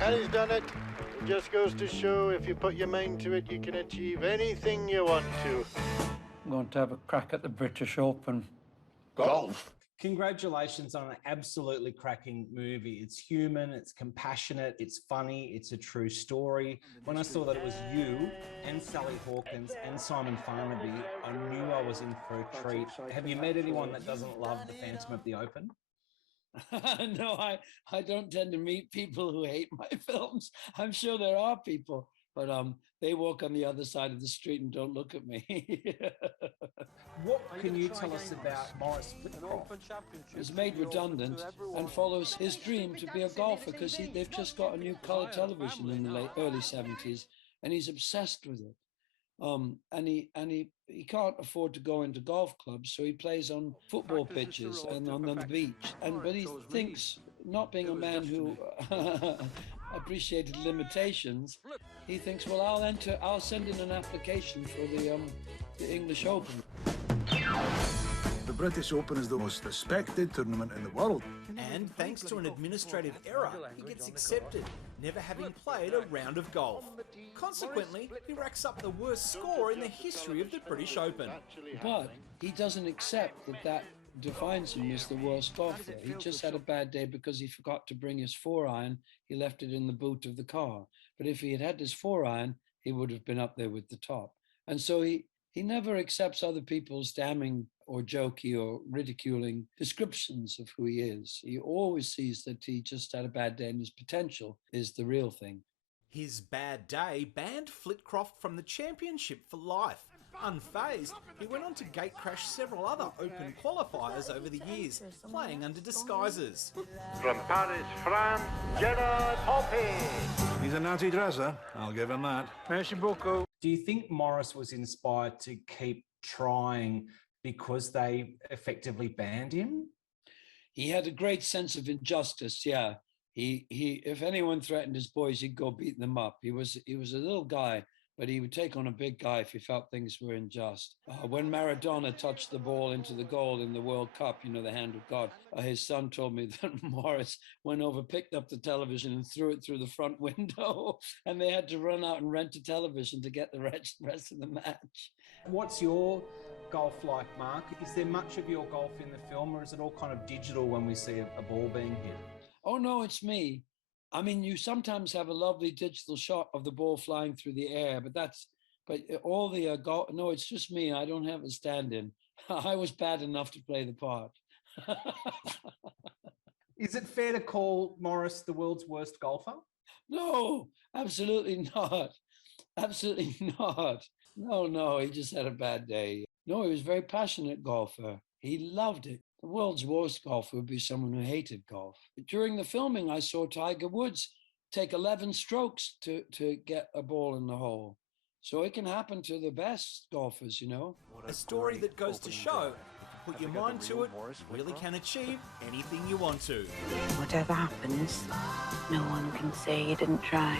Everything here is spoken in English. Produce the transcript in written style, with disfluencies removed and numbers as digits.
And he's done it. It just goes to show if you put your mind to it, you can achieve anything you want to. I'm going to have a crack at the British Open. Golf? Congratulations on an absolutely cracking movie. It's human, it's compassionate, it's funny, it's a true story. When I saw that it was you and Sally Hawkins and Simon Farnaby, I knew I was in for a treat. Have you met anyone that doesn't love The Phantom of the Open? No, I don't tend to meet people who hate my films. I'm sure there are people, but they walk on the other side of the street and don't look at me. What can you tell us about Maurice Flitcroft? He's made redundant and follows his dream to be a golfer because they've just got a new color television in the early 70s, and he's obsessed with it. And he can't afford to go into golf clubs, so he plays on football pitches and on the beach. But he thinks, not being a man who appreciated limitations, he thinks, well, I'll send in an application for the English Open. The British Open is the most respected tournament in the world. And thanks to an administrative error, he gets accepted, never having played a round of golf. Consequently, he racks up the worst score in the history of the British Open. But he doesn't accept that defines him as the worst golfer. He just had a bad day because he forgot to bring his 4-iron. He left it in the boot of the car. But if he had had his 4-iron, he would have been up there with the top. And so he never accepts other people's damning or jokey or ridiculing descriptions of who he is. He always sees that he just had a bad day and his potential is the real thing. His bad day banned Flitcroft from the championship for life. Unfazed, he went on to gatecrash several other Open qualifiers over the years, playing under disguises. From Paris, France, Gerard Hoppy. He's a naughty dresser, I'll give him that. Merci beaucoup. Do you think Maurice was inspired to keep trying because they effectively banned him? He had a great sense of injustice, yeah. He if anyone threatened his boys, he'd go beat them up. He was a little guy, but he would take on a big guy if he felt things were unjust. When Maradona touched the ball into the goal in the World Cup, the hand of God, his son told me that Maurice went over, picked up the television and threw it through the front window, and they had to run out and rent a television to get the rest of the match. What's your golf like, Mark? Is there much of your golf in the film, or is it all kind of digital when we see a ball being hit? Oh, no, it's me. I mean, you sometimes have a lovely digital shot of the ball flying through the air, but all the golf, no, it's just me. I don't have a stand-in. I was bad enough to play the part. Is it fair to call Maurice the world's worst golfer? No, absolutely not. Absolutely not. No, he just had a bad day. No, he was a very passionate golfer. He loved it. The world's worst golfer would be someone who hated golf. During the filming, I saw Tiger Woods take 11 strokes to get a ball in the hole. So it can happen to the best golfers, A story that goes to show, if you put your mind to it, you really can achieve anything you want to. Whatever happens, no one can say you didn't try.